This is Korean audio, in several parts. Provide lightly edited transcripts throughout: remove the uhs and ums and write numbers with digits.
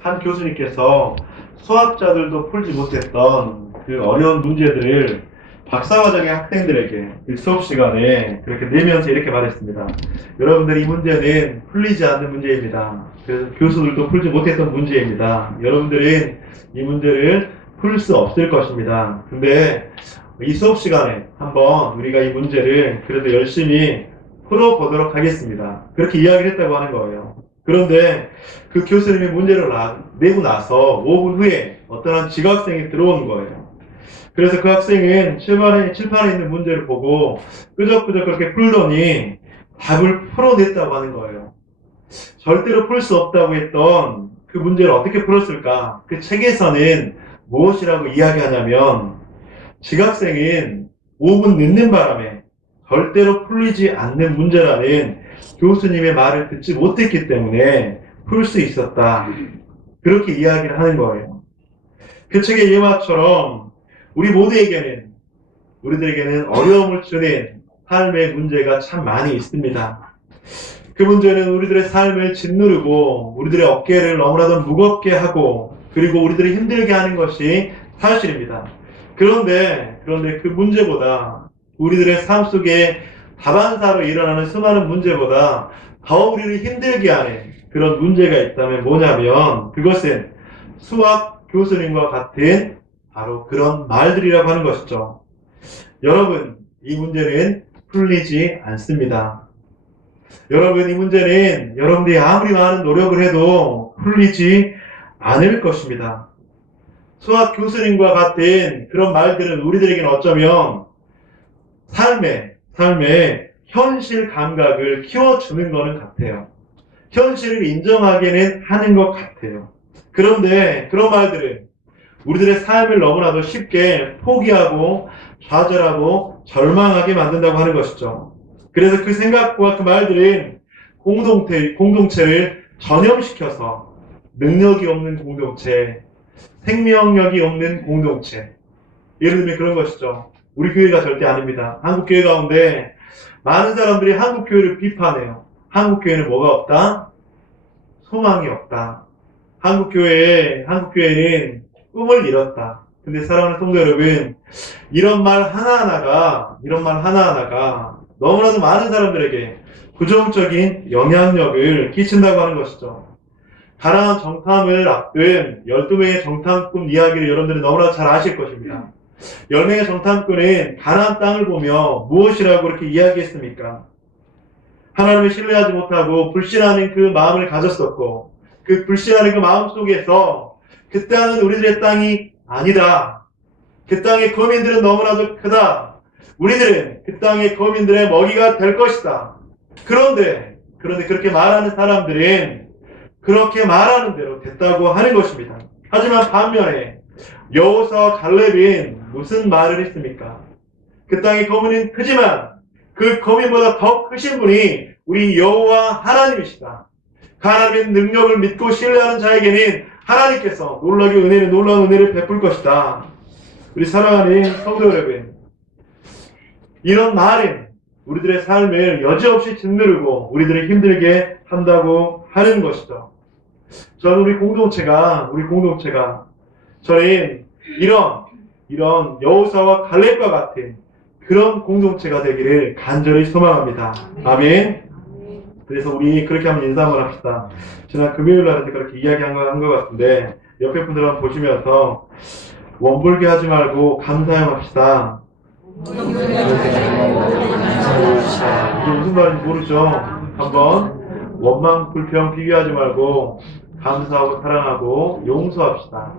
한 교수님께서 수학자들도 풀지 못했던 그 어려운 문제들을 박사과정의 학생들에게 그 수업 시간에 그렇게 내면서 이렇게 말했습니다. 여러분들 이 문제는 풀리지 않는 문제입니다. 그래서 교수들도 풀지 못했던 문제입니다. 여러분들은 이 문제를 풀 수 없을 것입니다. 근데 이 수업 시간에 한번 우리가 이 문제를 그래도 열심히 풀어보도록 하겠습니다. 그렇게 이야기를 했다고 하는 거예요. 그런데 그 교수님이 문제를 내고 나서 5분 후에 어떤 한 지각생이 들어온 거예요. 그래서 그 학생은 칠판에 있는 문제를 보고 끄적끄적 그렇게 풀더니 답을 풀어냈다고 하는 거예요. 절대로 풀 수 없다고 했던 그 문제를 어떻게 풀었을까? 그 책에서는 무엇이라고 이야기하냐면 지각생은 5분 늦는 바람에 절대로 풀리지 않는 문제라는 교수님의 말을 듣지 못했기 때문에 풀 수 있었다. 그렇게 이야기를 하는 거예요. 그 책의 예화처럼 우리들에게는 어려움을 주는 삶의 문제가 참 많이 있습니다. 그 문제는 우리들의 삶을 짓누르고 우리들의 어깨를 너무나도 무겁게 하고 그리고 우리들을 힘들게 하는 것이 사실입니다. 그런데 그 문제보다 우리들의 삶 속에 다반사로 일어나는 수많은 문제보다 더 우리를 힘들게 하는 그런 문제가 있다면 뭐냐면 그것은 수학 교수님과 같은 바로 그런 말들이라고 하는 것이죠. 여러분, 이 문제는 풀리지 않습니다. 여러분, 이 문제는 여러분들이 아무리 많은 노력을 해도 풀리지 않을 것입니다. 수학 교수님과 같은 그런 말들은 우리들에게는 어쩌면 삶의 현실 감각을 키워주는 것은 같아요. 현실을 인정하게는 하는 것 같아요. 그런데 그런 말들은 우리들의 삶을 너무나도 쉽게 포기하고 좌절하고 절망하게 만든다고 하는 것이죠. 그래서 그 생각과 그 말들은 공동체를 전염시켜서 능력이 없는 공동체, 생명력이 없는 공동체. 예를 들면 그런 것이죠. 우리 교회가 절대 아닙니다. 한국 교회 가운데 많은 사람들이 한국 교회를 비판해요. 한국 교회는 뭐가 없다? 소망이 없다. 한국 교회는 꿈을 잃었다. 근데 사랑하는 성도 여러분, 이런 말 하나하나가 너무나도 많은 사람들에게 부정적인 영향력을 끼친다고 하는 것이죠. 가나안 정탐을 앞둔 12명의 정탐꾼 이야기를 여러분들은 너무나 잘 아실 것입니다. 10명의 정탐꾼은 가나안 땅을 보며 무엇이라고 그렇게 이야기했습니까? 하나님을 신뢰하지 못하고 불신하는 그 마음을 가졌었고 그 불신하는 그 마음 속에서 그 땅은 우리들의 땅이 아니다. 그 땅의 거민들은 너무나도 크다. 우리들은 그 땅의 거민들의 먹이가 될 것이다. 그런데 그렇게 말하는 사람들은 그렇게 말하는 대로 됐다고 하는 것입니다. 하지만 반면에 여호수아와 갈렙은 무슨 말을 했습니까? 그 땅의 거민은 크지만 그 거민보다 더 크신 분이 우리 여호와 하나님이시다. 하나님의 능력을 믿고 신뢰하는 자에게는 하나님께서 놀라운 은혜를 베풀 것이다. 우리 사랑하는 성도 여러분, 이런 말은 우리들의 삶을 여지없이 짓누르고 우리들을 힘들게 한다고 하는 것이죠. 저는 우리 공동체가 저는 이런 여호수아와 갈렙과 같은 그런 공동체가 되기를 간절히 소망합니다. 아멘. 그래서 우리 그렇게 한번 인사 한번 합시다. 지난 금요일 날에 그렇게 이야기한 것 같은데 옆에 분들 한번 보시면서 원불교 하지 말고 감사형 합시다. 이게 무슨 말인지 모르죠? 한번 원망, 불평, 비교하지 말고 감사하고 사랑하고 용서합시다.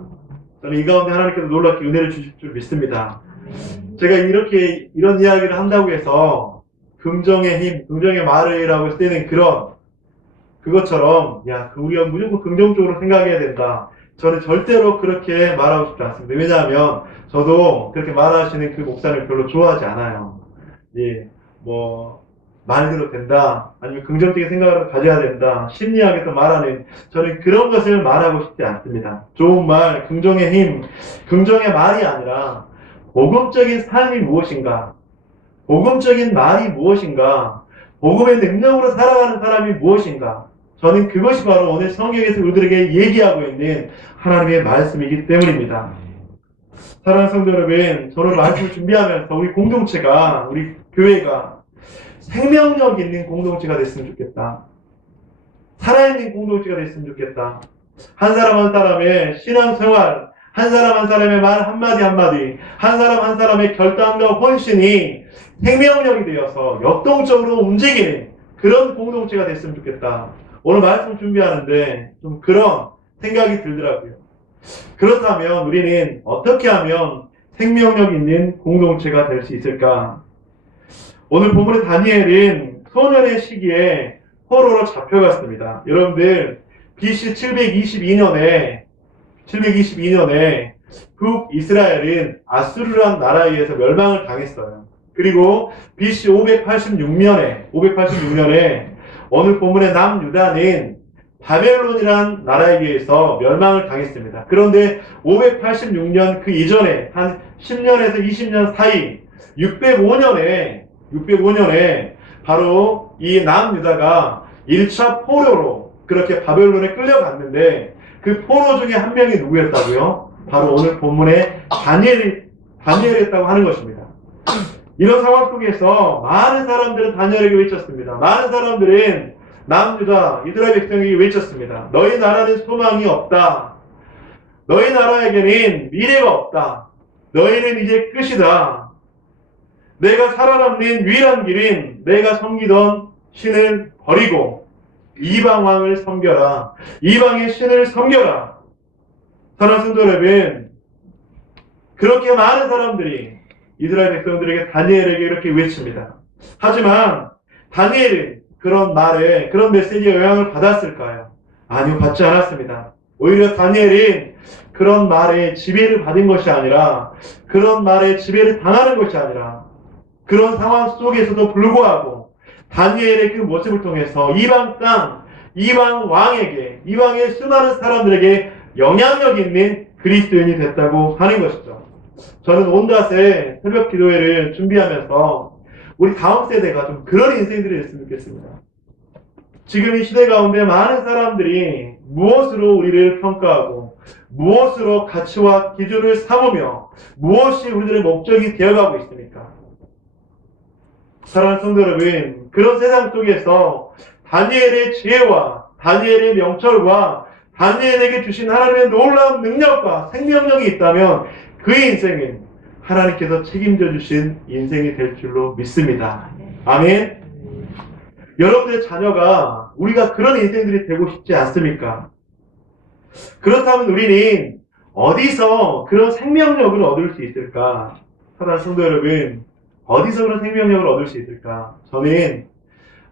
저는 이 가운데 하나님께서 놀랍게 은혜를 주실 줄 믿습니다. 제가 이런 이야기를 한다고 해서 긍정의 힘, 긍정의 말이라고 쓰는 그것처럼 우리가 무조건 긍정적으로 생각해야 된다. 저는 절대로 그렇게 말하고 싶지 않습니다. 왜냐하면 저도 그렇게 말하시는 그 목사님 별로 좋아하지 않아요. 말대로 된다. 아니면 긍정적인 생각을 가져야 된다. 심리학에서 말하는 저는 그런 것을 말하고 싶지 않습니다. 좋은 말, 긍정의 힘, 긍정의 말이 아니라 복음적인 삶이 무엇인가? 복음적인 말이 무엇인가? 복음의 능력으로 살아가는 사람이 무엇인가? 저는 그것이 바로 오늘 성경에서 우리들에게 얘기하고 있는 하나님의 말씀이기 때문입니다. 사랑하는 성도 여러분, 저는 말씀을 준비하면서 우리 공동체가, 우리 교회가 생명력 있는 공동체가 됐으면 좋겠다. 살아있는 공동체가 됐으면 좋겠다. 한 사람 한 사람의 신앙생활, 한 사람 한 사람의 말 한마디 한마디, 한 사람 한 사람의 결단과 헌신이 생명력이 되어서 역동적으로 움직이는 그런 공동체가 됐으면 좋겠다. 오늘 말씀 준비하는데 좀 그런 생각이 들더라고요. 그렇다면 우리는 어떻게 하면 생명력 있는 공동체가 될 수 있을까? 오늘 본문의 다니엘은 소년의 시기에 포로로 잡혀갔습니다. 여러분들 BC 722년에 북이스라엘은 아수르라는 나라에 의해서 멸망을 당했어요. 그리고 BC 586년에 오늘 본문의 남유다는 바벨론이라는 나라에 의해서 멸망을 당했습니다. 그런데 586년 그 이전에 한 10년에서 20년 사이 605년에 바로 이 남유다가 1차 포로로 그렇게 바벨론에 끌려갔는데 그 포로 중에 한 명이 누구였다고요? 바로 오늘 본문에 다니엘이었다고 하는 것입니다. 이런 상황 속에서 많은 사람들은 다니엘에게 외쳤습니다. 많은 사람들은 남유다 이스라엘 백성에게 외쳤습니다. 너희 나라는 소망이 없다. 너희 나라에게는 미래가 없다. 너희는 이제 끝이다. 내가 살아남는 유일한 길은 내가 섬기던 신을 버리고 이방 왕을 섬겨라. 이방의 신을 섬겨라. 사랑하는 성도 여러분, 그렇게 많은 사람들이 이스라엘 백성들에게 다니엘에게 이렇게 외칩니다. 하지만 다니엘은 그런 말에, 그런 메시지에 영향을 받았을까요? 아니요, 받지 않았습니다. 오히려 다니엘은 그런 말에 지배를 받은 것이 아니라, 그런 말에 지배를 당하는 것이 아니라, 그런 상황 속에서도 불구하고 다니엘의 그 모습을 통해서 이방 땅, 이방 왕에게, 이방의 수많은 사람들에게 영향력 있는 그리스도인이 됐다고 하는 것이죠. 저는 온닷의 새벽 기도회를 준비하면서 우리 다음 세대가 좀 그런 인생들이 됐으면 좋겠습니다. 지금 이 시대 가운데 많은 사람들이 무엇으로 우리를 평가하고 무엇으로 가치와 기준을 삼으며 무엇이 우리들의 목적이 되어가고 있습니까? 사랑하는 성도 여러분, 그런 세상 속에서 다니엘의 지혜와 다니엘의 명철과 다니엘에게 주신 하나님의 놀라운 능력과 생명력이 있다면 그 인생은 하나님께서 책임져 주신 인생이 될 줄로 믿습니다. 아멘. 여러분들의 자녀가 우리가 그런 인생들이 되고 싶지 않습니까? 그렇다면 우리는 어디서 그런 생명력을 얻을 수 있을까? 사랑하는 성도 여러분, 어디서 그런 생명력을 얻을 수 있을까? 저는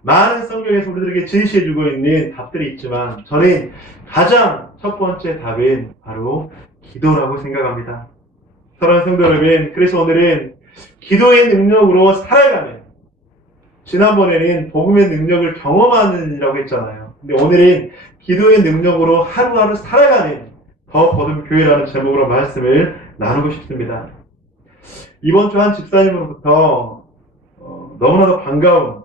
많은 성경에서 우리들에게 제시해주고 있는 답들이 있지만 저는 가장 첫 번째 답은 바로 기도라고 생각합니다. 사랑하는 성도 여러분, 그래서 오늘은 기도의 능력으로 살아가는, 지난번에는 복음의 능력을 경험하는이라고 했잖아요. 근데 오늘은 기도의 능력으로 하루하루 살아가는 더 거듭 교회라는 제목으로 말씀을 나누고 싶습니다. 이번 주 한 집사님으로부터 너무나도 반가운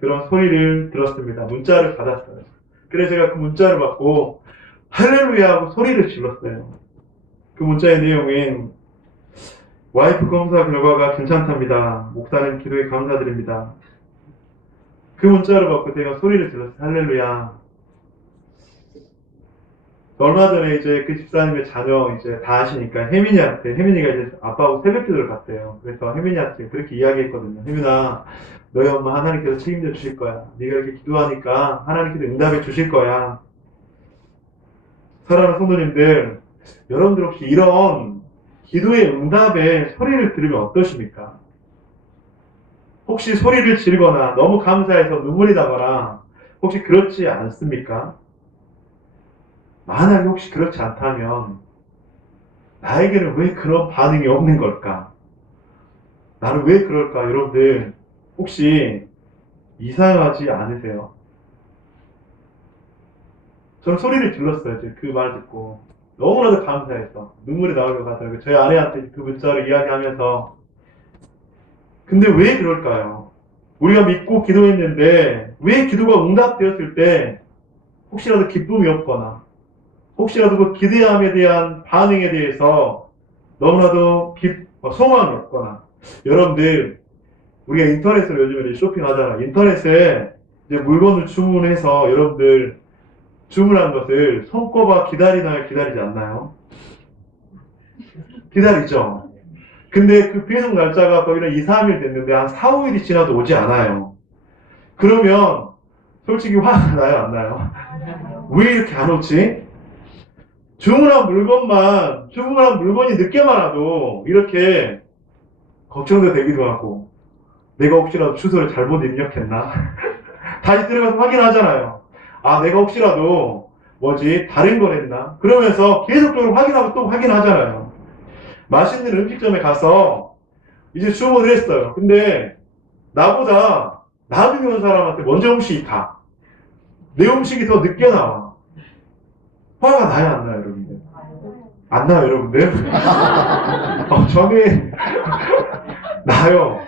그런 소리를 들었습니다. 문자를 받았어요. 그래서 제가 그 문자를 받고 할렐루야 하고 소리를 질렀어요. 그 문자의 내용은 와이프 검사 결과가 괜찮답니다. 목사님 기도에 감사드립니다. 그 문자를 받고 제가 소리를 질렀어요. 할렐루야. 얼마 전에 이제 그 집사님의 자녀 이제 다 아시니까 혜민이가 이제 아빠하고 새벽 기도를 갔대요. 그래서 혜민이한테 그렇게 이야기했거든요. 혜민아, 너희 엄마 하나님께서 책임져 주실 거야. 네가 이렇게 기도하니까 하나님께서 응답해 주실 거야. 사랑하는 성도님들, 여러분들 혹시 이런 기도의 응답의 소리를 들으면 어떠십니까? 혹시 소리를 지르거나 너무 감사해서 눈물이 나거나 혹시 그렇지 않습니까? 만약에 혹시 그렇지 않다면 나에게는 왜 그런 반응이 없는 걸까? 나는 왜 그럴까? 여러분들 혹시 이상하지 않으세요? 저는 소리를 질렀어요. 그 말 듣고 너무나도 감사해서 눈물이 나올 것 같아요. 저희 아내한테 그 문자를 이야기하면서 근데 왜 그럴까요? 우리가 믿고 기도했는데 왜 기도가 응답되었을 때 혹시라도 기쁨이 없거나 혹시라도 그 기대함에 대한 반응에 대해서 너무나도 소망이 없거나 여러분들 우리가 인터넷으로 요즘에 쇼핑하잖아. 인터넷에 이제 물건을 주문해서 여러분들 주문한 것을 손꼽아 기다리나요? 기다리지 않나요? 기다리죠. 근데 그 배송 날짜가 거기는 2, 3일 됐는데 한 4, 5일이 지나도 오지 않아요. 그러면 솔직히 화가 나요? 안 나요? 왜 이렇게 안 오지? 주문한 물건이 늦게만 와도 이렇게 걱정도 되기도 하고 내가 혹시라도 주소를 잘못 입력했나? 다시 들어가서 확인하잖아요. 아, 내가 혹시라도 다른 걸 했나? 그러면서 계속적으로 확인하고 또 확인하잖아요. 맛있는 음식점에 가서 이제 주문을 했어요. 근데 나보다 나중에 온 사람한테 먼저 음식이 가. 내 음식이 더 늦게 나와. 화가 나요, 안 나요, 여러분들? 안 나요, 여러분들? 저는 나요.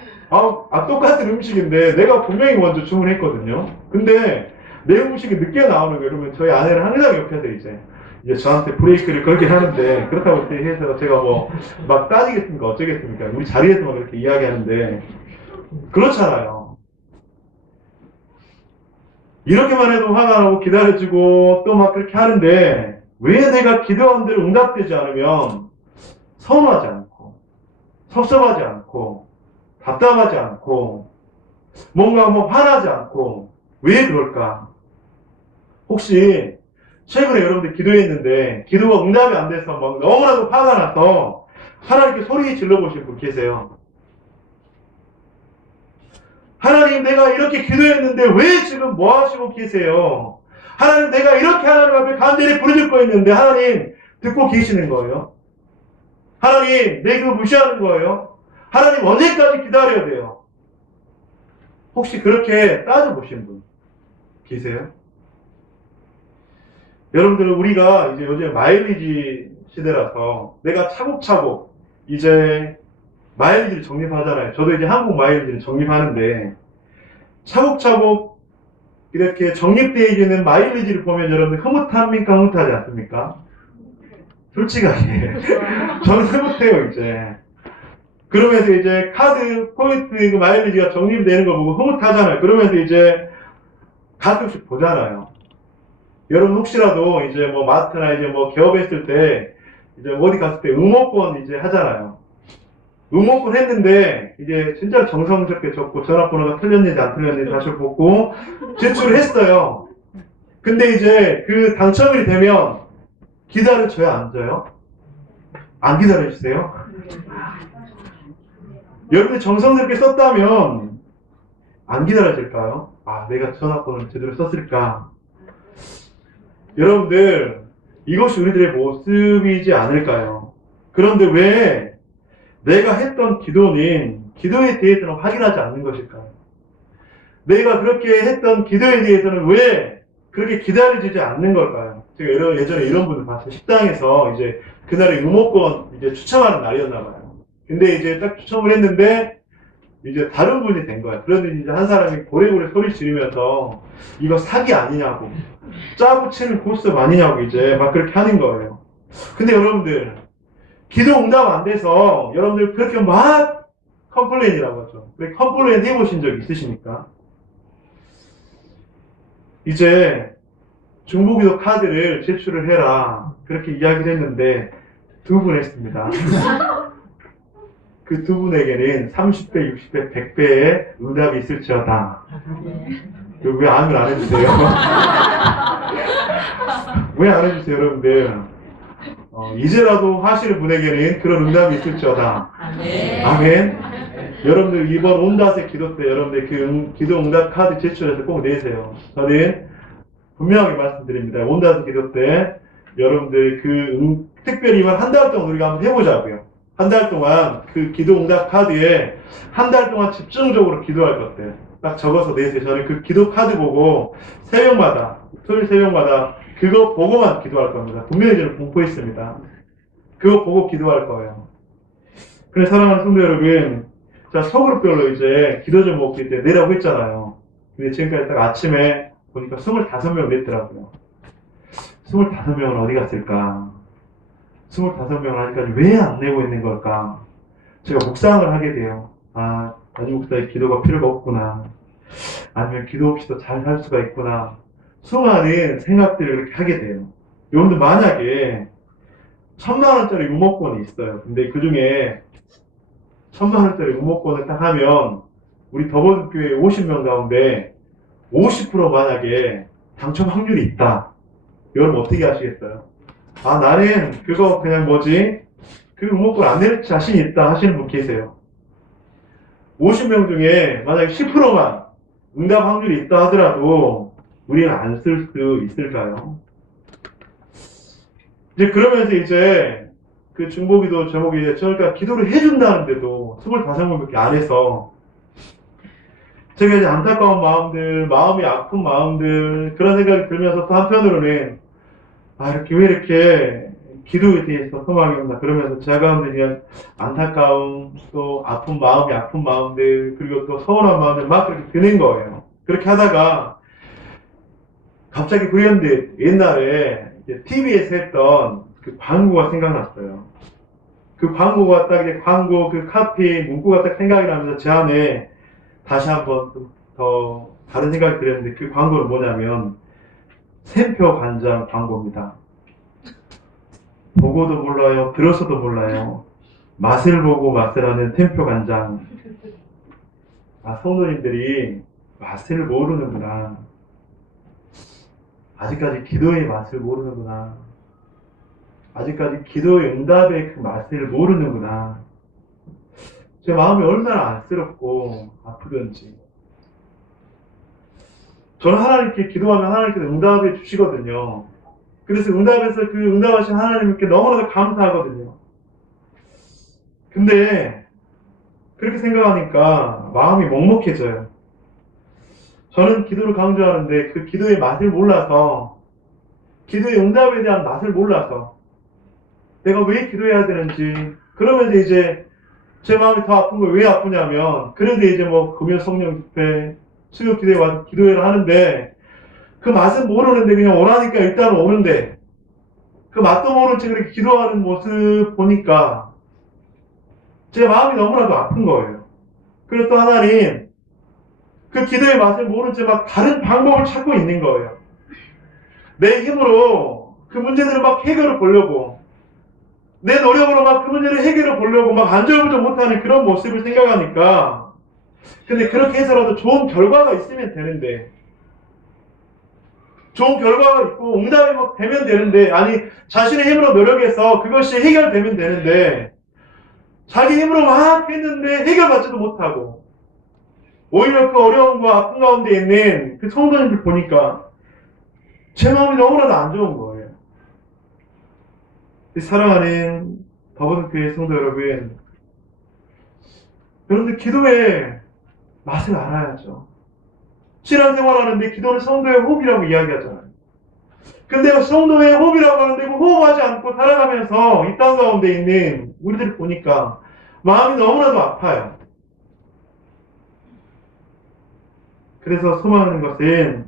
똑같은 음식인데 내가 분명히 먼저 주문했거든요. 근데 내 음식이 늦게 나오는 거 그러면 저희 아내는 항상 옆에서 이제 저한테 브레이크를 걸긴 하는데 그렇다고 해서 제가 막 따지겠습니까? 어쩌겠습니까? 우리 자리에서만 그렇게 이야기하는데 그렇잖아요. 이렇게만 해도 화가 나고 기다려지고 또 막 그렇게 하는데 왜 내가 기도한 대로 응답되지 않으면 서운하지 않고 섭섭하지 않고 답답하지 않고 뭔가 화나지 않고 왜 그럴까? 혹시 최근에 여러분들 기도했는데 기도가 응답이 안 돼서 막 너무나도 화가 나서 하나님께 소리 질러 보신 분 계세요? 하나님 내가 이렇게 기도했는데 왜 지금 뭐 하시고 계세요? 하나님 내가 이렇게 하나님 앞에 간절히 부르짖고 있는데 하나님 듣고 계시는 거예요? 하나님 내 그거 무시하는 거예요? 하나님 언제까지 기다려야 돼요? 혹시 그렇게 따져보신 분 계세요? 여러분들 우리가 이제 요즘 마일리지 시대라서 내가 차곡차곡 이제 마일리지를 적립하잖아요. 저도 이제 한국 마일리지를 적립하는데 차곡차곡 이렇게 적립되어 있는 마일리지를 보면 여러분들 흐뭇합니까? 흐뭇하지 않습니까? 솔직하게 저는 흐뭇해요 이제. 그러면서 이제 카드 포인트 그 마일리지가 적립되는 거 보고 흐뭇하잖아요. 그러면서 이제 가끔씩 보잖아요. 여러분 혹시라도 이제 마트나 이제 개업했을 때 이제 어디 갔을 때 응모권 이제 하잖아요. 응모권 했는데 이제 진짜 정성스럽게 적고 전화번호가 틀렸는지 안 틀렸는지 다시 보고 제출을 했어요. 근데 이제 그 당첨이 되면 기다려줘요, 안 줘요? 안 기다려주세요? 여러분이 정성스럽게 썼다면 안 기다려질까요? 아, 내가 전화번호를 제대로 썼을까? 여러분들 이것이 우리들의 모습이지 않을까요? 그런데 왜 내가 했던 기도에 대해서는 확인하지 않는 것일까요? 내가 그렇게 했던 기도에 대해서는 왜 그렇게 기다려지지 않는 걸까요? 제가 예전에 이런 분을 봤어요. 식당에서 이제 그날에 유모권 이제 추첨하는 날이었나 봐요. 근데 이제 딱 추첨을 했는데 이제 다른 분이 된 거야. 그런데 이제 한 사람이 고래고래 소리 지르면서 이거 사기 아니냐고, 짜고 치는 고스톱 아니냐고 이제 막 그렇게 하는 거예요. 근데 여러분들 기도 응답 안 돼서 여러분들 그렇게 막 컴플레인이라고 하죠. 왜 컴플레인 해보신 적 있으십니까? 이제 중보기도 카드를 제출을 해라 그렇게 이야기를 했는데 두 분 했습니다. 그 두 분에게는 30배, 60배, 100배의 응답이 있을지어다. 왜 아멘 안 해주세요? 왜 안 해주세요, 여러분들? 이제라도 하시는 분에게는 그런 응답이 있을지어다. 아멘. 여러분들 이번 온다세 기도 때 여러분들 그 기도 응답 카드 제출해서 꼭 내세요. 저는 분명하게 말씀드립니다. 온다세 기도 때 여러분들 특별히 이번 한 달 동안 우리가 한번 해보자고요. 한 달 동안 그 기도 응답 카드에 한 달 동안 집중적으로 기도할 것들 딱 적어서 내세요. 저는 그 기도 카드 보고 토요일 새벽마다 그거 보고만 기도할 겁니다. 분명히 저는 공포했습니다. 그거 보고 기도할 거예요. 그래서 사랑하는 성도 여러분, 자, 소그룹별로 이제 기도 제목 때 내라고 했잖아요. 근데 지금까지 딱 아침에 보니까 25명 냈더라고요. 25명은 어디 갔을까? 25명은 아직까지 왜 안 내고 있는 걸까? 제가 묵상을 하게 돼요. 아, 담임 목사의 기도가 필요가 없구나. 아니면 기도 없이도 잘 살 수가 있구나. 수많은 생각들을 이렇게 하게 돼요. 여러분들 만약에 1,000만원짜리 유목권이 있어요. 근데 그 중에 1,000만원짜리 유목권을 딱 하면 우리 더번교회 50명 가운데 50% 만약에 당첨 확률이 있다. 여러분 어떻게 하시겠어요? 아, 나는 그거 그냥 뭐지? 그 유목권 안 낼 자신 있다 하시는 분 계세요. 50명 중에 만약에 10%만 응답 확률이 있다 하더라도 우리는 안 쓸 수 있을까요? 이제 그러면서 이제 그 중보기도 제목이 저희가 기도를 해준다는데도 25명밖에 안 해서 제가 이제 안타까운 마음들, 마음이 아픈 마음들 그런 생각이 들면서 또 한편으로는 아 이렇게 왜 이렇게 기도에 대해서 소망이 없나 그러면서 제 가운데 그냥 안타까움 또 아픈 마음이 아픈 마음들 그리고 또 서운한 마음들 막 그렇게 드는 거예요. 그렇게 하다가 갑자기 불현듯 옛날에 TV에서 했던 그 광고가 생각났어요. 그 광고가 딱 이제 광고 그 카피 문구가 딱 생각이 나면서 제 안에 다시 한번 더 다른 생각이 들었는데 그 광고는 뭐냐면 샘표 간장 광고입니다. 보고도 몰라요. 들어서도 몰라요. 맛을 보고 맛을 하는 샘표 간장. 아, 성도님들이 맛을 모르는구나. 아직까지 기도의 맛을 모르는구나. 아직까지 기도의 응답의 그 맛을 모르는구나. 제 마음이 얼마나 안쓰럽고 아프던지. 저는 하나님께 기도하면 하나님께서 응답해 주시거든요. 그래서 응답해서 그 응답하신 하나님께 너무나도 감사하거든요. 근데 그렇게 생각하니까 마음이 먹먹해져요. 저는 기도를 강조하는데 그 기도의 맛을 몰라서 기도의 응답에 대한 맛을 몰라서 내가 왜 기도해야 되는지 그러면서 이제 제 마음이 더 아픈 거 왜 아프냐면 그래도 이제 뭐 금요 성령 집회 수요 기도에 와서 기도회를 하는데 그 맛은 모르는데 그냥 오라니까 일단 오는데 그 맛도 모른 채 그렇게 기도하는 모습 보니까 제 마음이 너무나도 아픈 거예요. 그래서 또 하나님 그 기도의 맛을 모른 채 막 다른 방법을 찾고 있는 거예요. 내 힘으로 그 문제들을 막 해결을 보려고 내 노력으로 막 그 문제를 해결해 보려고 막 안절부절 못하는 그런 모습을 생각하니까 근데 그렇게 해서라도 좋은 결과가 있으면 되는데 좋은 결과가 있고 응답이 막 되면 되는데 아니 자신의 힘으로 노력해서 그것이 해결되면 되는데 자기 힘으로 막 했는데 해결받지도 못하고 오히려 그 어려움과 아픈 가운데 있는 그 성도님들 보니까 제 마음이 너무나도 안 좋은 거예요. 사랑하는 더번교회 성도 여러분, 여러분들 기도의 맛을 알아야죠. 신앙생활하는데 기도는 성도의 호흡이라고 이야기하잖아요. 근데 성도의 호흡이라고 하는데 호흡하지 않고 살아가면서 이 땅 가운데 있는 우리들 보니까 마음이 너무나도 아파요. 그래서 소망하는 것은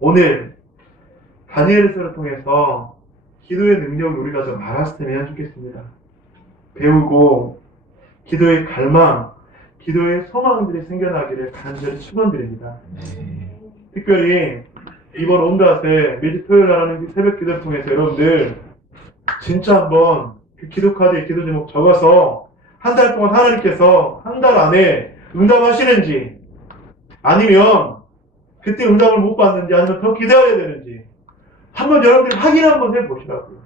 오늘 다니엘서를 통해서 기도의 능력을 우리가 좀 알았으면 좋겠습니다. 배우고 기도의 갈망, 기도의 소망들이 생겨나기를 간절히 축원드립니다. 특별히 이번 온다세 매주 토요일 날 하는 새벽 기도를 통해서 여러분들 진짜 한번 그 기도 카드에 기도 제목 적어서 한 달 동안 하나님께서 한 달 안에 응답하시는지 아니면 그때 응답을 못 받는지 아니면 더 기다려야 되는지 한번 여러분들이 확인 한번 해보시라고요.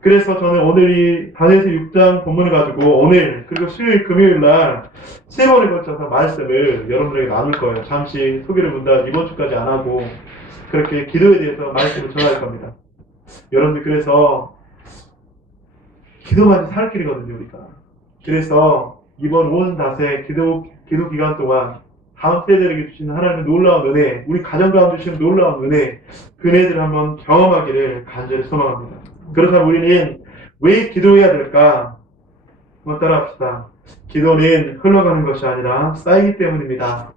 그래서 저는 오늘 이 다니엘서 6장 본문을 가지고 오늘 그리고 수요일 금요일 날 세 번에 걸쳐서 말씀을 여러분들에게 나눌 거예요. 잠시 소개를 문다 이번 주까지 안 하고 그렇게 기도에 대해서 말씀을 전할 겁니다. 여러분들 그래서 기도만이 살 길이거든요 우리가. 그래서 이번 온 닷새 기도 기간 동안 다음 세대에게 주시는 하나님의 놀라운 은혜, 우리 가정 가운데 주시는 놀라운 은혜, 그 은혜들을 한번 경험하기를 간절히 소망합니다. 그렇다면 우리는 왜 기도해야 될까? 한번 따라합시다. 기도는 흘러가는 것이 아니라 쌓이기 때문입니다.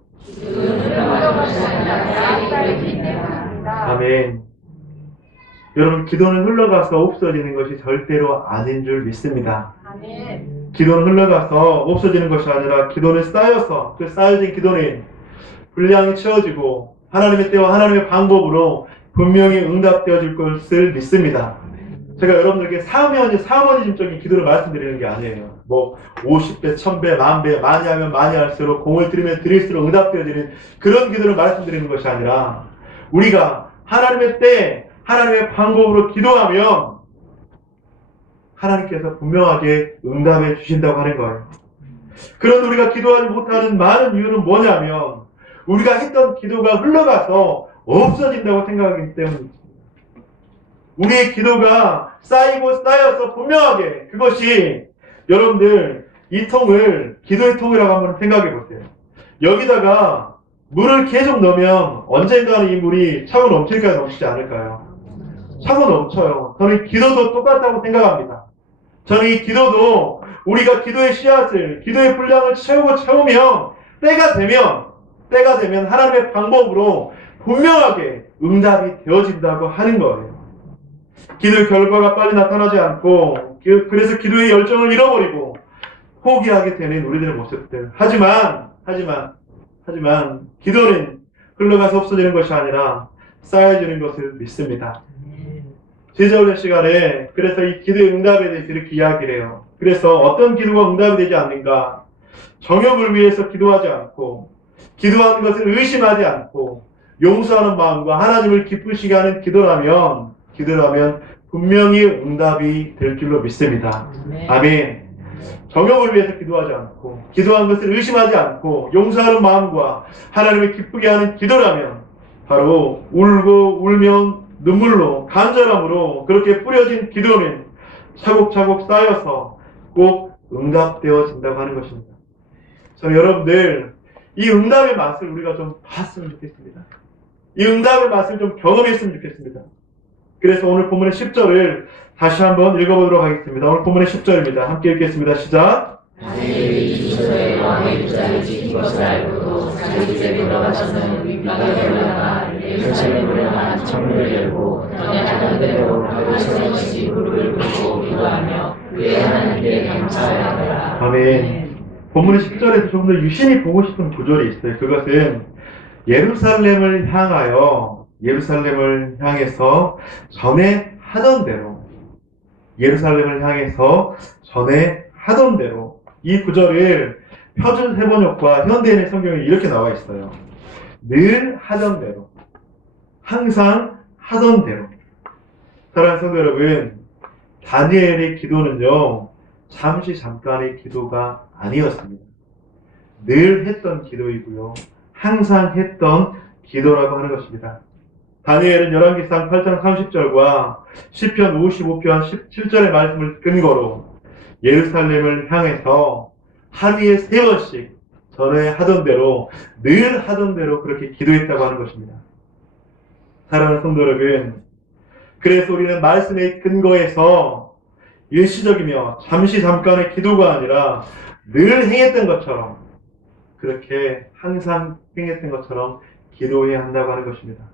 아멘. 여러분, 기도는 흘러가서 없어지는 것이 절대로 아닌 줄 믿습니다. 기도는 흘러가서 없어지는 것이 아니라 기도는 쌓여서 그 쌓여진 기도는 분량이 채워지고 하나님의 때와 하나님의 방법으로 분명히 응답되어질 것을 믿습니다. 제가 여러분들에게 사모니즘적인 기도를 말씀드리는 게 아니에요. 뭐 50배, 1000배, 만배, 많이 하면 많이 할수록 공을 들이면 들일수록 응답되어지는 그런 기도를 말씀드리는 것이 아니라 우리가 하나님의 때, 하나님의 방법으로 기도하면 하나님께서 분명하게 응답해 주신다고 하는 거예요. 그런데 우리가 기도하지 못하는 많은 이유는 뭐냐면 우리가 했던 기도가 흘러가서 없어진다고 생각하기 때문이죠. 우리의 기도가 쌓이고 쌓여서 분명하게 그것이 여러분들 이 통을 기도의 통이라고 한번 생각해 보세요. 여기다가 물을 계속 넣으면 언젠가는 이 물이 차고 넘칠까요? 넘치지 않을까요? 차고 넘쳐요. 저는 기도도 똑같다고 생각합니다. 저는 이 기도도 우리가 기도의 씨앗을, 기도의 분량을 채우면 때가 되면 하나님의 방법으로 분명하게 응답이 되어진다고 하는 거예요. 기도의 결과가 빨리 나타나지 않고 그래서 기도의 열정을 잃어버리고 포기하게 되는 우리들의 모습들. 하지만 기도는 흘러가서 없어지는 것이 아니라 쌓여지는 것을 믿습니다. 제자훈련 시간에 그래서 이 기도의 응답에 대해서 이렇게 이야기를 해요. 그래서 어떤 기도가 응답이 되지 않는가? 정욕을 위해서 기도하지 않고 기도하는 것을 의심하지 않고 용서하는 마음과 하나님을 기쁘시게 하는 기도라면 분명히 응답이 될 줄로 믿습니다. 아멘. 정욕을 위해서 기도하지 않고 기도한 것을 의심하지 않고 용서하는 마음과 하나님을 기쁘게 하는 기도라면 바로 울고 울면 눈물로 간절함으로 그렇게 뿌려진 기도는 차곡차곡 쌓여서 꼭 응답되어진다고 하는 것입니다. 저는 여러분들 이 응답의 맛을 우리가 좀 봤으면 좋겠습니다. 이 응답의 맛을 좀 경험했으면 좋겠습니다. 그래서 오늘 본문의 10절을 다시 한번 읽어보도록 하겠습니다. 오늘 본문의 10절입니다. 함께 읽겠습니다. 시작. 다니엘이 이스라엘 왕의 부자를 지킨 것을 알고도 자기 집에 돌아가서는 윗방에 올라가 예루살렘으로 향한 창문을 열고 전에하던 대로 거기서 같이 무릎을 꿇고 기도하며 그의 하나님께 감사하더라. 아멘. 본문의 10절에서 조금 더 유심히 보고 싶은 구절이 있어요. 그것은 예루살렘을 향해서 전에 하던 대로 이 구절을 표준 세번역과 현대인의 성경에 이렇게 나와 있어요. 늘 하던 대로, 항상 하던 대로. 사랑하는 성도 여러분, 다니엘의 기도는요 잠깐의 기도가 아니었습니다. 늘 했던 기도이고요, 항상 했던 기도라고 하는 것입니다. 다니엘은 열왕기상 8장 30절과 시편 55편 17절의 말씀을 근거로 예루살렘을 향해서 하루에 3번씩 전에 하던 대로, 늘 하던 대로 그렇게 기도했다고 하는 것입니다. 사랑하는 성도 여러분, 그래서 우리는 말씀의 근거에서 일시적이며 잠깐의 기도가 아니라 늘 행했던 것처럼, 그렇게 항상 행했던 것처럼 기도해야 한다고 하는 것입니다.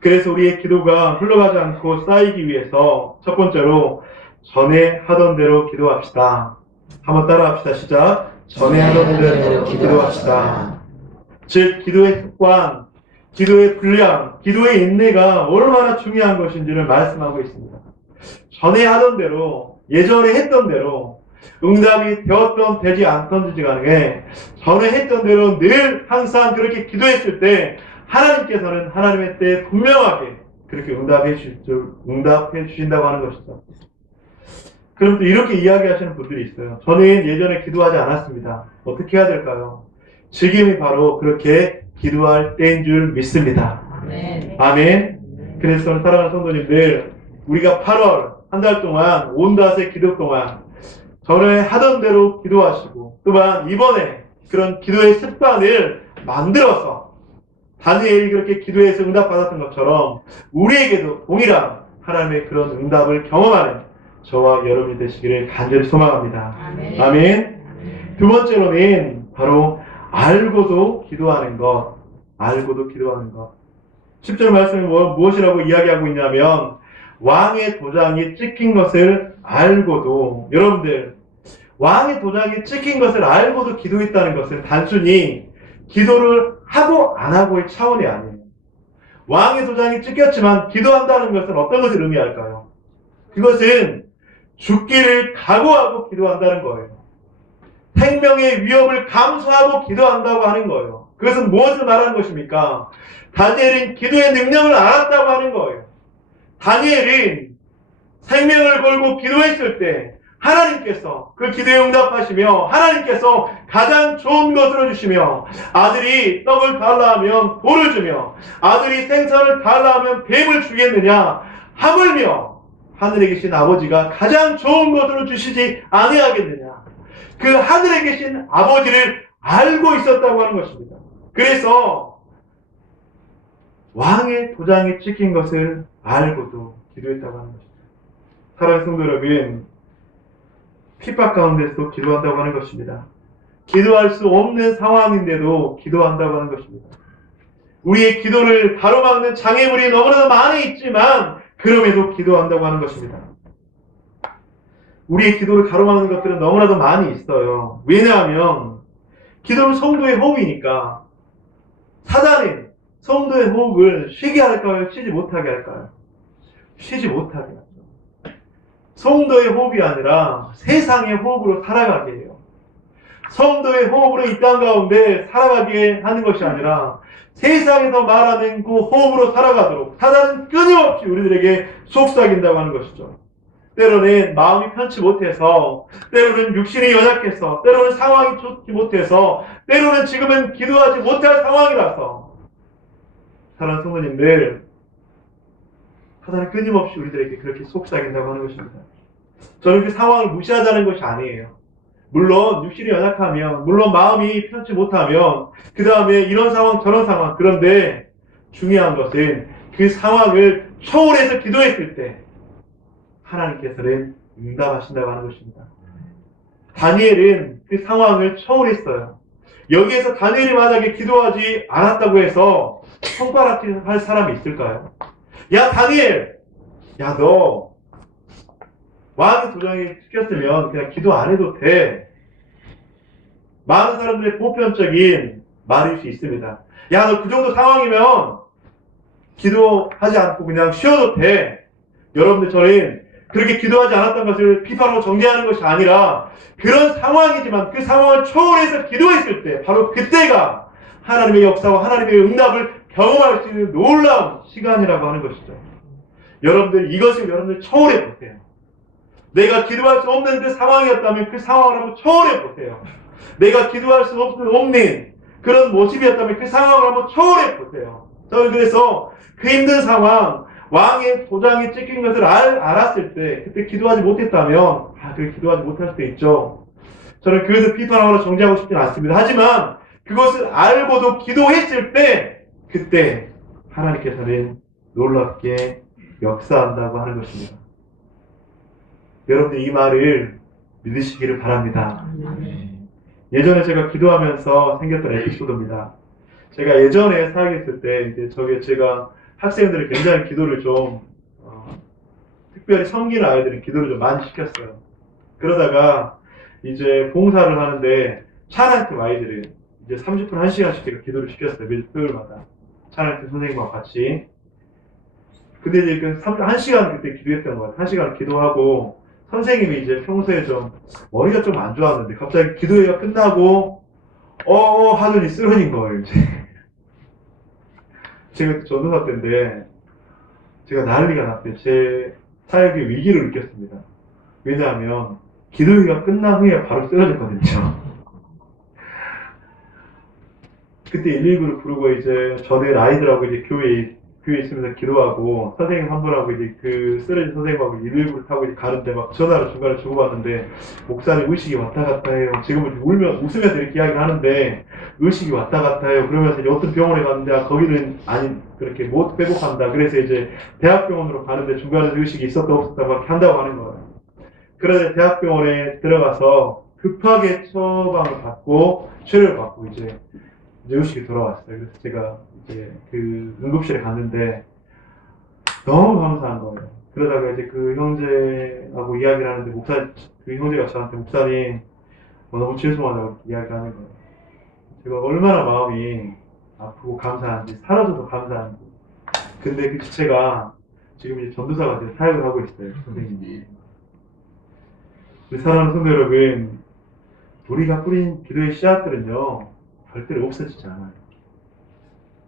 그래서 우리의 기도가 흘러가지 않고 쌓이기 위해서 첫 번째로 전에 하던 대로 기도합시다. 한번 따라합시다. 시작. 전에 하던 대로 기도합시다. 즉 기도의 습관, 기도의 분량, 기도의 인내가 얼마나 중요한 것인지를 말씀하고 있습니다. 전에 하던 대로, 예전에 했던 대로 응답이 되었던 되지 않던지 간에 전에 했던 대로 늘 항상 그렇게 기도했을 때 하나님께서는 하나님의 때에 분명하게 그렇게 응답해 주신다고 하는 것이죠. 그럼 또 이렇게 이야기하시는 분들이 있어요. 저는 예전에 기도하지 않았습니다. 어떻게 해야 될까요? 지금이 바로 그렇게 기도할 때인 줄 믿습니다. 아멘. 그래서 사랑하는 성도님들, 우리가 8월 한 달 동안 온닷의 기도 동안 전에 하던 대로 기도하시고 또한 이번에 그런 기도의 습관을 만들어서 다니엘이 그렇게 기도해서 응답받았던 것처럼 우리에게도 동일한 하나님의 그런 응답을 경험하는 저와 여러분이 되시기를 간절히 소망합니다. 아멘. 두 번째로는 바로 알고도 기도하는 것. 알고도 기도하는 것. 10절 말씀이 무엇이라고 이야기하고 있냐면 왕의 도장이 찍힌 것을 알고도, 여러분들 왕의 도장이 찍힌 것을 알고도 기도했다는 것은 단순히 기도를 하고 안 하고의 차원이 아니에요. 왕의 도장이 찍혔지만 기도한다는 것은 어떤 것을 의미할까요? 그것은 죽기를 각오하고 기도한다는 거예요. 생명의 위협을 감수하고 기도한다고 하는 거예요. 그것은 무엇을 말하는 것입니까? 다니엘은 기도의 능력을 알았다고 하는 거예요. 다니엘은 생명을 걸고 기도했을 때 하나님께서 그 기도에 응답하시며 하나님께서 가장 좋은 것으로 주시며 아들이 떡을 달라 하면 돌을 주며 아들이 생선을 달라 하면 뱀을 주겠느냐 하물며 하늘에 계신 아버지가 가장 좋은 것으로 주시지 아니하겠느냐. 그 하늘에 계신 아버지를 알고 있었다고 하는 것입니다. 그래서 왕의 도장이 찍힌 것을 알고도 기도했다고 하는 것입니다. 사랑하는 성도 여러분, 핍박 가운데서도 기도한다고 하는 것입니다. 기도할 수 없는 상황인데도 기도한다고 하는 것입니다. 우리의 기도를 가로막는 장애물이 너무나도 많이 있지만 그럼에도 기도한다고 하는 것입니다. 우리의 기도를 가로막는 것들은 너무나도 많이 있어요. 왜냐하면 기도는 성도의 호흡이니까. 사단은 성도의 호흡을 쉬게 할까요? 쉬지 못하게 할까요? 쉬지 못하게 하죠. 성도의 호흡이 아니라 세상의 호흡으로 살아가게 해요. 성도의 호흡으로 이 땅 가운데 살아가게 하는 것이 아니라 세상에서 말하는 그 호흡으로 살아가도록 사단은 끊임없이 우리들에게 속삭인다고 하는 것이죠. 때로는 마음이 편치 못해서, 때로는 육신이 연약해서, 때로는 상황이 좋지 못해서, 때로는 지금은 기도하지 못할 상황이라서 사랑하는 성도님들, 사단은 끊임없이 우리들에게 그렇게 속삭인다고 하는 것입니다. 저는 그 상황을 무시하자는 것이 아니에요. 물론 육신이 연약하면, 물론 마음이 편치 못하면, 그 다음에 이런 상황 저런 상황, 그런데 중요한 것은 그 상황을 초월해서 기도했을 때 하나님께서는 응답하신다고 하는 것입니다. 다니엘은 그 상황을 초월했어요. 여기에서 다니엘이 만약에 기도하지 않았다고 해서 손가락질 할 사람이 있을까요? 야 다니엘, 야 너 왕의 도장이 찍혔으면 그냥 기도 안 해도 돼. 많은 사람들의 보편적인 말일 수 있습니다. 야 너 그 정도 상황이면 기도하지 않고 그냥 쉬어도 돼. 여러분들, 저는 그렇게 기도하지 않았던 것을 비판하고 정죄하는 것이 아니라 그런 상황이지만 그 상황을 초월해서 기도했을 때 바로 그때가 하나님의 역사와 하나님의 응답을 경험할 수 있는 놀라운 시간이라고 하는 것이죠. 여러분들, 이것을 여러분들 초월해 보세요. 내가 기도할 수 없는 그 상황이었다면 그 상황을 한번 초월해 보세요. 내가 기도할 수 없는 그런 모습이었다면 그 상황을 한번 초월해 보세요. 저는 그래서 그 힘든 상황, 왕의 도장이 찍힌 것을 알았을 때 그때 기도하지 못했다면 그래 기도하지 못할 수도 있죠. 저는 그것을 비판하거나 정죄하고 싶지는 않습니다. 하지만 그것을 알고도 기도했을 때 그때 하나님께서는 놀랍게 역사한다고 하는 것입니다. 여러분들 이 말을 믿으시기를 바랍니다. 예전에 제가 기도하면서 생겼던 에피소드입니다. 제가 예전에 사역했을 때 이제 제가 학생들이 굉장히 기도를 좀 특별히 섬기는 아이들은 기도를 좀 많이 시켰어요. 그러다가 이제 봉사를 하는데 찬양팀 아이들은 이제 30분 1시간씩 제가 기도를 시켰어요. 매주 토요일마다 찬양팀 선생님과 같이. 근데 이제 그 1시간 그때 기도했던 것 같아요. 1시간 기도하고 선생님이 이제 평소에 좀 머리가 좀 안 좋았는데 갑자기 기도회가 끝나고 하더니 쓰러진 거예요. 이제 제가 그때 전도사 때인데 제가 난리가 났대요. 제 사역의 위기를 느꼈습니다. 왜냐하면 기도회가 끝난 후에 바로 쓰러졌거든요. 그때 119를 부르고 이제 저는 아이들하고 이제 교회에 있으면서 기도하고 선생님 한 분하고 이제 그 쓰러진 선생님하고 119를 타고 이제 가는데 막 전화를 중간에 주고받는데 목사님 의식이 왔다 갔다 해요. 지금은 웃으면서 이렇게 이야기를 하는데 의식이 왔다 갔다 해요. 그러면서 이제 어떤 병원에 갔는데 거기는 그렇게 못 회복한다. 그래서 이제 대학병원으로 가는데 중간에 의식이 있었다 없었다 막 한다고 하는 거예요. 그래서 대학병원에 들어가서 급하게 처방을 받고 치료를 받고 이제 의식이 돌아왔어요. 그래서 제가 이제 그 응급실에 갔는데 너무 감사한 거예요. 그러다가 이제 그 형제하고 이야기를 하는데 그 형제가 저한테 목사님 너무 죄송하다고 이야기하는 거예요. 제가 얼마나 마음이 아프고 감사한지 살아줘서 감사한지. 근데 그 지체가 지금 이제 전도사가 돼서 사역을 하고 있어요. 선생님이. 사랑하는 성도 여러분, 우리가 뿌린 기도의 씨앗들은요 절대로 없어지지 않아요.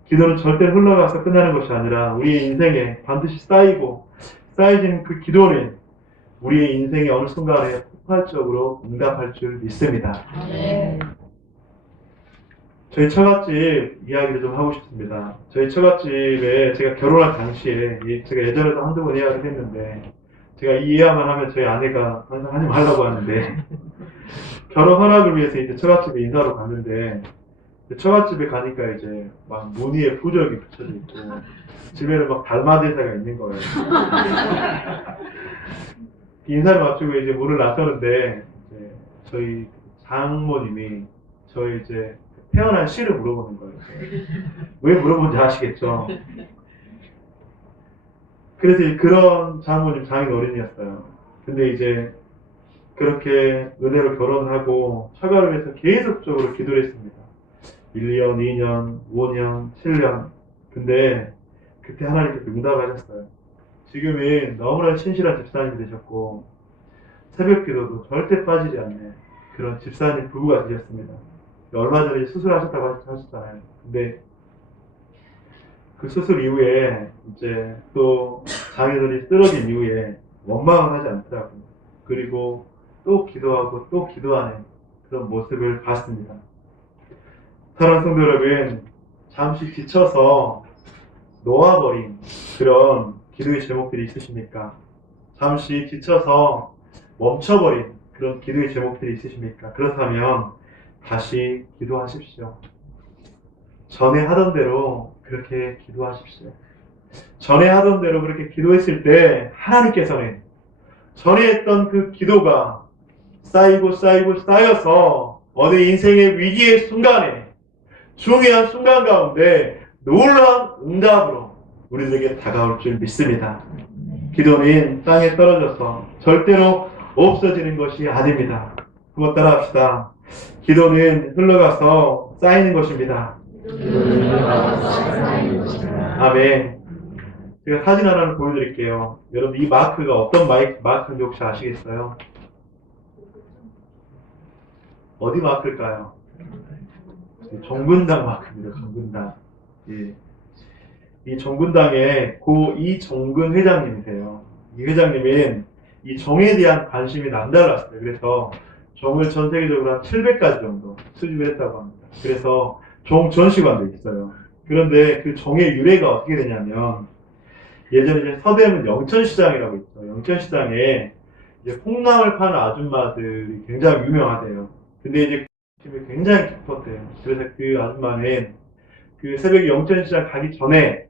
기도는 절대 흘러가서 끝나는 것이 아니라 우리의 인생에 반드시 쌓여진 그 기도는 우리의 인생의 어느 순간에 폭발적으로 응답할 줄 믿습니다. 네. 저희 처갓집 이야기를 좀 하고 싶습니다. 저희 처갓집에 제가 결혼할 당시에 제가 예전에도 한두 번 이야기를 했는데 제가 이 이야기만 하면 저희 아내가 항상 하지 말라고 하는데 결혼 허락을 위해서 이제 처갓집에 인사로 갔는데 처갓집에 가니까 이제 막 무늬에 부적이 붙여져 있고 집에는 막 달마대사가 있는 거예요. 인사를 마치고 이제 문을 나서는데 이제 저희 장모님이 저희 이제 태어난 시를 물어보는 거예요. 왜 물어본지 아시겠죠? 그래서 그런 장모님 장인 어른이었어요. 근데 이제 그렇게 은혜로 결혼을 하고 처가를 위해서 계속적으로 기도를 했습니다. 1년, 2년, 5년, 7년. 근데 그때 하나님께서 응답하셨어요. 지금은 너무나 신실한 집사님이 되셨고 새벽 기도도 절대 빠지지 않는 그런 집사님 부부가 되셨습니다. 얼마 전에 수술하셨다고 하셨잖아요. 근데 그 수술 이후에 이제 또 장애들이 쓰러진 이후에 원망을 하지 않더라고요. 그리고 또 기도하고 또 기도하는 그런 모습을 봤습니다. 사랑하는 성도 여러분, 잠시 지쳐서 놓아버린 그런 기도의 제목들이 있으십니까? 잠시 지쳐서 멈춰버린 그런 기도의 제목들이 있으십니까? 그렇다면 다시 기도하십시오. 전에 하던 대로 그렇게 기도하십시오. 전에 하던 대로 그렇게 기도했을 때 하나님께서는 전에 했던 그 기도가 쌓여서 어느 인생의 위기의 순간에 중요한 순간 가운데 놀라운 응답으로 우리들에게 다가올 줄 믿습니다. 기도는 땅에 떨어져서 절대로 없어지는 것이 아닙니다. 한번 따라합시다. 기도는 흘러가서 쌓이는 것입니다. 아멘. 제가 사진 하나를 보여드릴게요. 여러분 이 마크가 어떤 마크인지 혹시 아시겠어요? 어디 마크일까요? 정군당 마크입니다. 정군당. 예. 이 정군당의 고 이정근 회장님이세요. 이 회장님은 이 정에 대한 관심이 남달랐어요. 그래서 정을 전 세계적으로 한 700가지 정도 수집을 했다고 합니다. 그래서 정 전시관도 있어요. 그런데 그 정의 유래가 어떻게 되냐면 예전에 이제 서대문 영천시장이라고 있죠. 영천시장에 이제 콩나물 파는 아줌마들이 굉장히 유명하대요. 근데 이제 힘이 굉장히 깊었대요. 그래서 그 아줌마는 그 새벽에 영천시장 가기 전에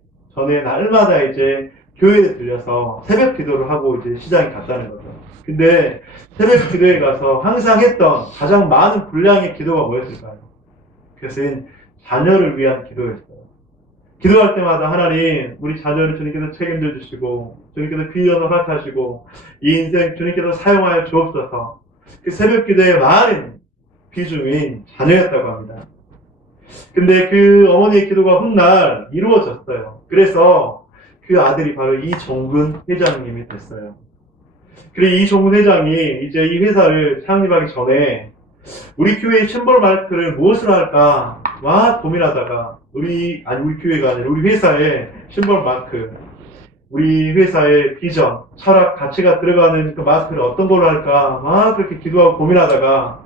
날마다 이제 교회에 들려서 새벽 기도를 하고 이제 시장에 갔다는 거죠. 근데 새벽 기도에 가서 항상 했던 가장 많은 분량의 기도가 뭐였을까요? 그것은 자녀를 위한 기도였어요. 기도할 때마다 하나님, 우리 자녀를 주님께서 책임져 주시고, 주님께서 비전을 허락하시고, 이 인생 주님께서 사용하여 주옵소서. 그 새벽 기도의 많은 비중이 자녀였다고 합니다. 근데 그 어머니의 기도가 훗날 이루어졌어요. 그래서 그 아들이 바로 이정근 회장님이 됐어요. 그리고 이정근 회장이 이제 이 회사를 창립하기 전에 우리 교회의 심볼 마크를 무엇으로 할까 막 고민하다가 우리 교회가 아니라 우리 회사의 심볼 마크, 우리 회사의 비전, 철학, 가치가 들어가는 그 마스크를 어떤 걸로 할까 막 그렇게 기도하고 고민하다가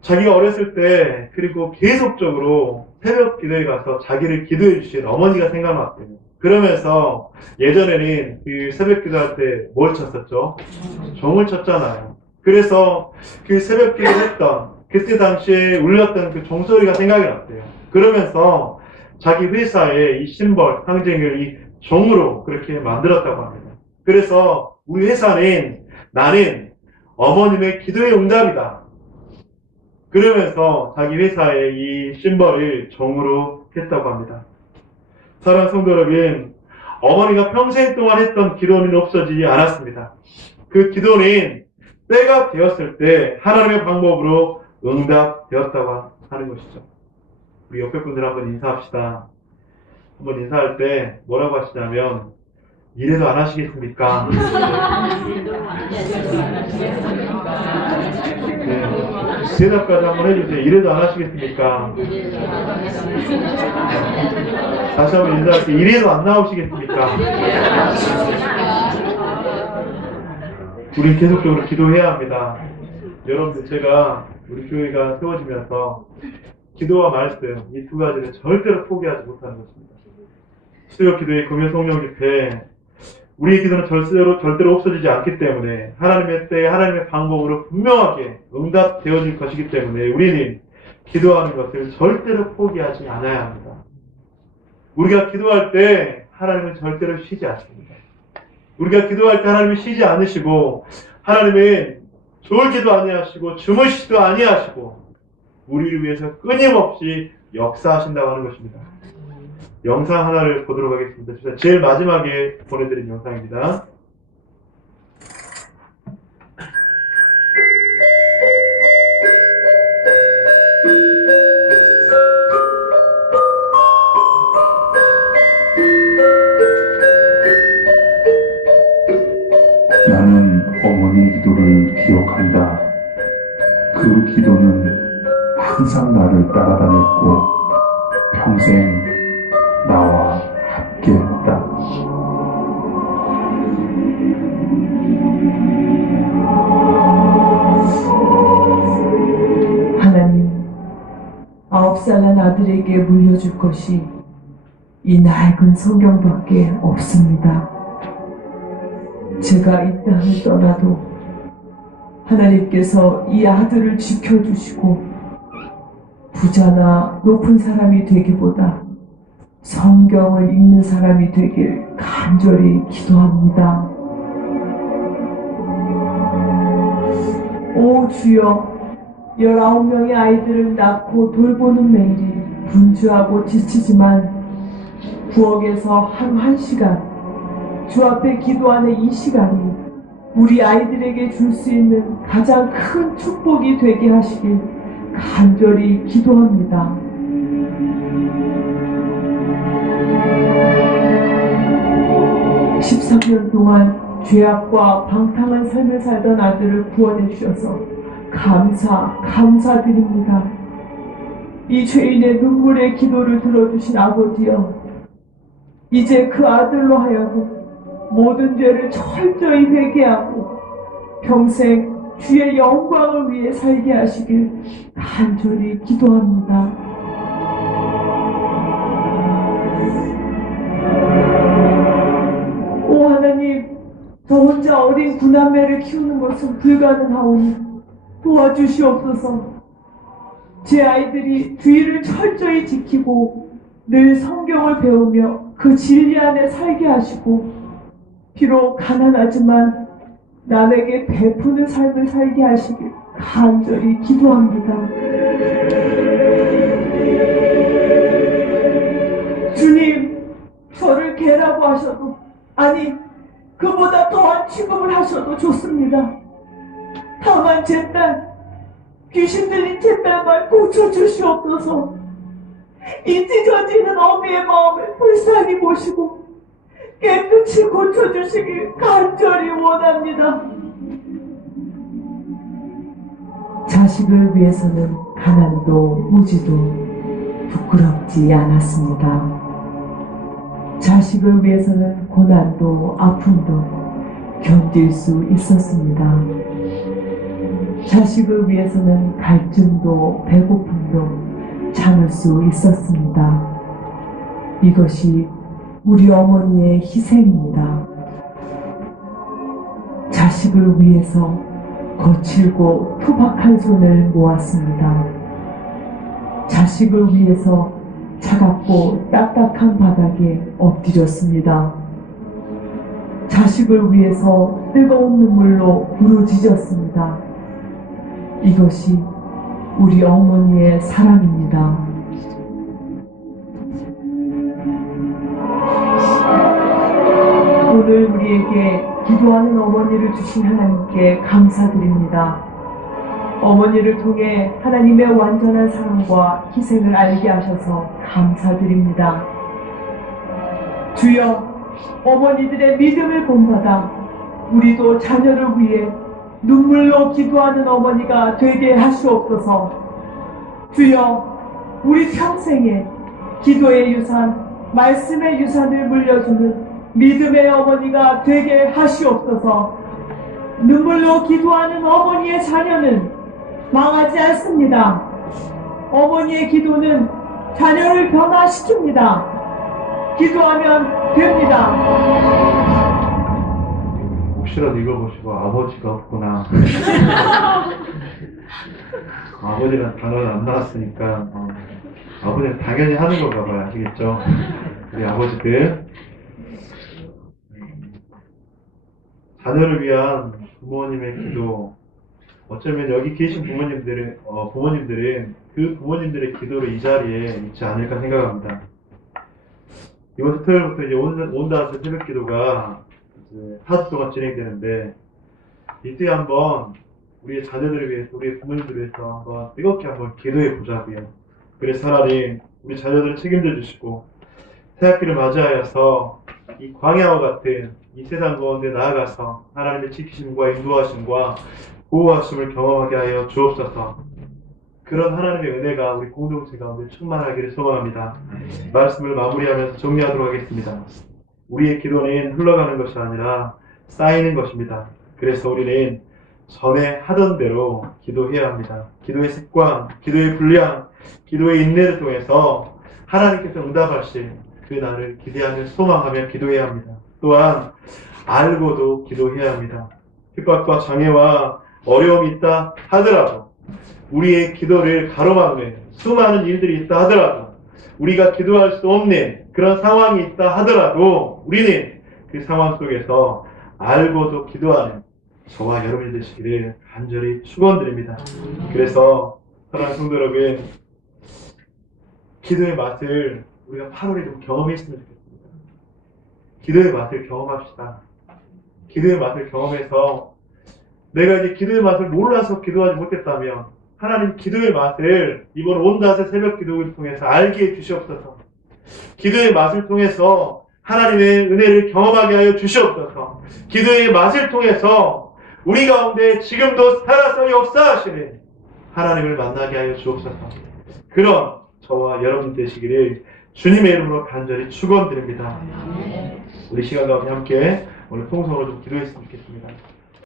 자기가 어렸을 때 그리고 계속적으로 새벽 기도에 가서 자기를 기도해 주신 어머니가 생각났대요. 그러면서 예전에는 그 새벽 기도할 때 뭘 쳤었죠? 정을 쳤잖아요. 그래서 그 새벽 기도를 했던 그때 당시에 울렸던 그 종소리가 생각이 났대요. 그러면서 자기 회사의 이 심벌, 상징을 이 종으로 그렇게 만들었다고 합니다. 그래서 우리 회사는 나는 어머님의 기도의 응답이다. 그러면서 자기 회사에 이 심벌을 종으로 했다고 합니다. 사랑하는 성도 여러분, 어머니가 평생 동안 했던 기도는 없어지지 않았습니다. 그 기도는 때가 되었을 때 하나님의 방법으로 응답되었다고 하는 것이죠. 우리 옆에 분들 한번 인사합시다. 한번 인사할 때 뭐라고 하시냐면, 이래도 안 하시겠습니까? 네, 대답까지 한번 해주세요. 이래도 안 하시겠습니까? 다시 한번 인사할게요. 이래도 안 나오시겠습니까? 우리 계속적으로 기도해야 합니다. 여러분들, 제가 우리 교회가 세워지면서 기도와 말씀, 이 두 가지를 절대로 포기하지 못하는 것입니다. 수요 기도의 금요 성령 집회, 우리의 기도는 절대로 없어지지 않기 때문에 하나님의 때에 하나님의 방법으로 분명하게 응답되어질 것이기 때문에 우리는 기도하는 것을 절대로 포기하지 않아야 합니다. 우리가 기도할 때 하나님은 절대로 쉬지 않습니다. 우리가 기도할 때 하나님은 쉬지 않으시고, 하나님은 졸지도 아니하시고 주무시지도 아니하시고 우리를 위해서 끊임없이 역사하신다고 하는 것입니다. 영상 하나를 보도록 하겠습니다. 제일 마지막에 보내드린 영상입니다. 나는 어머니의 기도를 기억한다. 그 기도는 항상 나를 따라다녔고 평생 나와 함께했다. 하나님, 9살 난 아들에게 물려줄 것이 이 낡은 성경밖에 없습니다. 제가 이 땅을 떠나도 하나님께서 이 아들을 지켜주시고 부자나 높은 사람이 되기보다 성경을 읽는 사람이 되길 간절히 기도합니다. 오 주여, 19명의 아이들을 낳고 돌보는 매일이 분주하고 지치지만 부엌에서 하루 1시간, 주 앞에 기도하는 이 시간이 우리 아이들에게 줄 수 있는 가장 큰 축복이 되게 하시길 간절히 기도합니다. (13년) 동안 죄악과 방탕한 삶을 살던 아들을 구원해 주셔서 감사드립니다. 이 죄인의 눈물의 기도를 들어주신 아버지여, 이제 그 아들로 하여금 모든 죄를 철저히 회개하고 평생 주의 영광을 위해 살게 하시길 간절히 기도합니다. 오 하나님, 저 혼자 어린 구남매를 키우는 것은 불가능하오니 도와주시옵소서. 제 아이들이 주의를 철저히 지키고 늘 성경을 배우며 그 진리 안에 살게 하시고, 비록 가난하지만 남에게 베푸는 삶을 살게 하시길 간절히 기도합니다. 주님, 저를 개라고 하셔도, 아니 그보다 더한 취급을 하셔도 좋습니다. 다만 제 딸, 귀신 들린 제 딸만 고쳐주시옵소서. 이 찢어지는 어미의 마음을 불쌍히 보시고 깨끗이 고쳐주시길 간절히 원합니다. 자식을 위해서는 가난도 무지도 부끄럽지 않았습니다. 자식을 위해서는 고난도 아픔도 견딜 수 있었습니다. 자식을 위해서는 갈증도 배고픔도 참을 수 있었습니다. 이것이 우리 어머니의 희생입니다. 자식을 위해서 거칠고 투박한 손을 모았습니다. 자식을 위해서 차갑고 딱딱한 바닥에 엎드렸습니다. 자식을 위해서 뜨거운 눈물로 부르짖었습니다. 이것이 우리 어머니의 사랑입니다. 오늘 우리에게 기도하는 어머니를 주신 하나님께 감사드립니다. 어머니를 통해 하나님의 완전한 사랑과 희생을 알게 하셔서 감사드립니다. 주여, 어머니들의 믿음을 본받아 우리도 자녀를 위해 눈물로 기도하는 어머니가 되게 하시옵소서. 주여, 우리 평생에 기도의 유산, 말씀의 유산을 물려주는 믿음의 어머니가 되게 하시옵소서. 눈물로 기도하는 어머니의 자녀는 망하지 않습니다. 어머니의 기도는 자녀를 변화시킵니다. 기도하면 됩니다. 혹시라도 읽어보시고 아버지가 없구나. 아버지란 단어는 안 나왔으니까 아버지는 당연히 하는 건가 봐요. 아시겠죠? 우리 아버지들 자녀를 위한 부모님의 기도, 어쩌면 여기 계신 부모님들은 그 부모님들의 기도를 이 자리에 있지 않을까 생각합니다. 이번 주 토요일부터 이제 온다는 새벽 기도가 이제 4주 동안 진행되는데, 이때 한번 우리의 자녀들을 위해서, 우리의 부모님들을 위해서 한번 뜨겁게 한번 기도해 보자고요. 그래서 하나님, 우리 자녀들을 책임져 주시고, 새학기를 맞이하여서 이 광야와 같은 이 세상 가운데 나아가서 하나님의 지키심과 인도하심과 보호하심을 경험하게 하여 주옵소서. 그런 하나님의 은혜가 우리 공동체 가운데 충만하기를 소망합니다. 말씀을 마무리하면서 정리하도록 하겠습니다. 우리의 기도는 흘러가는 것이 아니라 쌓이는 것입니다. 그래서 우리는 전에 하던 대로 기도해야 합니다. 기도의 습관, 기도의 분량, 기도의 인내를 통해서 하나님께서 응답하실 그 날을 기대하며 소망하며 기도해야 합니다. 또한 알고도 기도해야 합니다. 핍박과 장애와 어려움이 있다 하더라도, 우리의 기도를 가로막는 수많은 일들이 있다 하더라도, 우리가 기도할 수 없는 그런 상황이 있다 하더라도 우리는 그 상황 속에서 알고도 기도하는 저와 여러분이 되시기를 간절히 축원드립니다. 그래서 사랑하는 성도 여러분, 기도의 맛을 우리가 8월에 좀 경험했으면 좋겠습니다. 기도의 맛을 경험합시다. 기도의 맛을 경험해서 내가 이제 기도의 맛을 몰라서 기도하지 못했다면 하나님 기도의 맛을 이번 온다세 새벽 기도를 통해서 알게 해 주시옵소서. 기도의 맛을 통해서 하나님의 은혜를 경험하게 하여 주시옵소서. 기도의 맛을 통해서 우리 가운데 지금도 살아서 역사하시는 하나님을 만나게 하여 주옵소서. 그런 저와 여러분 되시기를 주님의 이름으로 간절히 축원드립니다. 우리 시간 가운데 함께 오늘 통성으로 좀 기도했으면 좋겠습니다.